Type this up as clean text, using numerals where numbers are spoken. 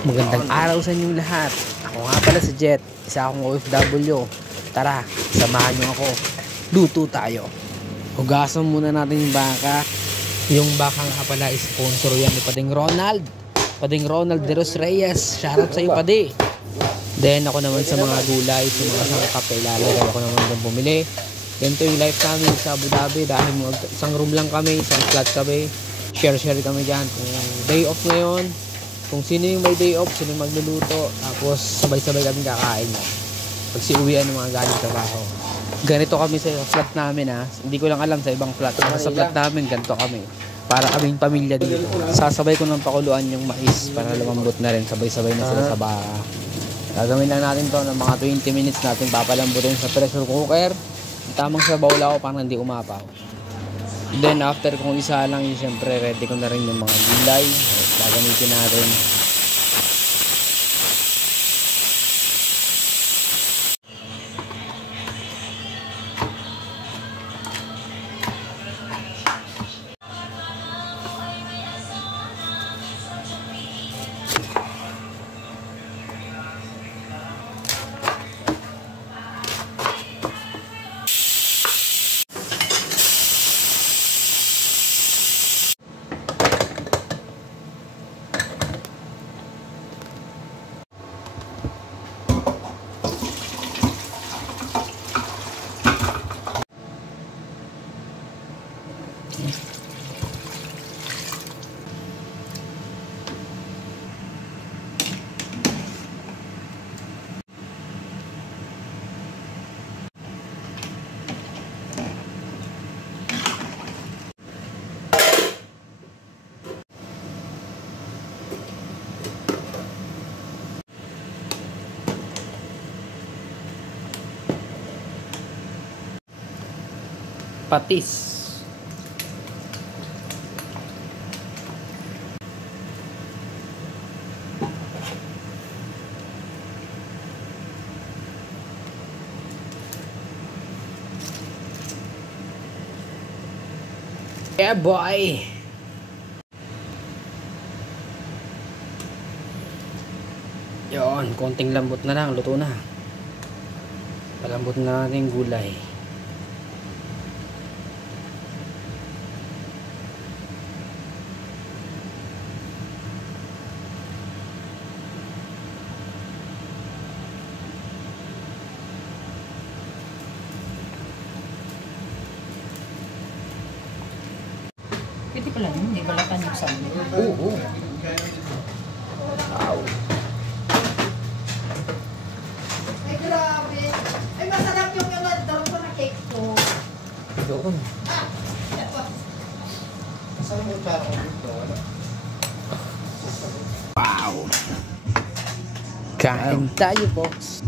Magandang araw sa inyong lahat. Ako nga pala si Jet, isa akong OFW. Tara, samahan nyo ako. Luto tayo. Hugasan muna natin yung baka. Yung baka nga pala sponsor yan ni Pading Ronald. Pading Ronald de Los Reyes. Shoutout sa iyo, Padi. Then ako naman sa mga gulay, sa mga sangkap, ilalagay ako naman doon bumili. Ganito yung life namin sa Abu Dhabi. Dahil isang room lang kami, isang flat kami. Share kami dyan. Kung day off ngayon, kung sino yung may day off, sino yung magluluto, tapos sabay-sabay kami kakain na pag siuwian ng mga galing trabaho. Ganito kami sa flat namin ha. Hindi ko lang alam sa ibang flat. Sa flat namin, ganito kami. Para kaming pamilya dito. Sasabay ko ng pakuluan yung mais para lumambot na rin. Sabay-sabay na sila sa baka. Gagawin lang natin to ng mga 20 minutes natin papalambutin sa pressure cooker. Tamang sabaw lang ako parang hindi umapaw. Then after kung isa lang yun, syempre ready ko na rin yung mga gulay. Gagamitin natin. Patis. Yeah, boy. Yon, konting lambot na lang, luto na. Palambot na natin yung gulay. Pwede pala yun, hindi balatan yung sabi. Oo. Wow. Ay, grabe. Ay, masarap yung daron ko na cake ko. Doon. Masarap yung charo ko dito. Wow. Kain tayo, folks.